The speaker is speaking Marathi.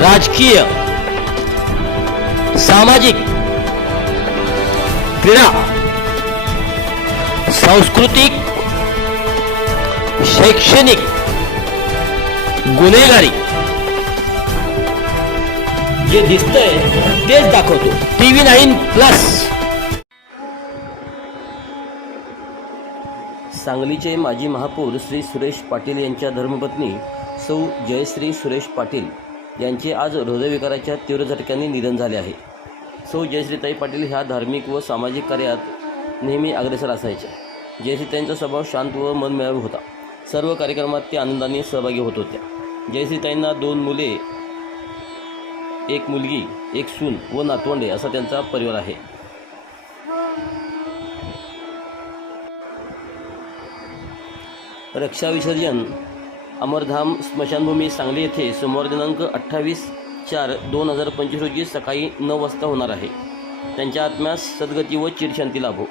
राजकीय सामाजिक क्रीडा सांस्कृतिक शैक्षणिक गुन्हेगारी. जे दिसतंय तेच दाखवतो. TV nine plus. सांगलीचे माजी महापौर श्री सुरेश पाटील यांच्या धर्मपत्नी सौ जयश्री सुरेश पाटील यांचे आज हृदयविकाराच्या तीव्र झटक्याने निधन झाले आहे. सौ जयश्रीताई पाटील ह्या धार्मिक व सामाजिक कार्यात नेहमी अग्रेसर असायच्या जयश्रीताईंचा स्वभाव शांत व मनमिळावू होता. सर्व कार्यक्रमात ते आनंदाने सहभागी होत होत्या. जयश्रीताईंना दोन मुले एक मुलगी एक सून व नातवंडे असा त्यांचा परिवार आहे. रक्षा विसर्जन अमरधाम स्मशानभूमी सांगली येथे सोमवार दिनांक अठ्ठावीस चार दोन हजार पंचवीस रोजी सकाळी नऊ वाजता होणार आहे. त्यांच्या आत्म्यास सद्गती व चिरशांती लाभो.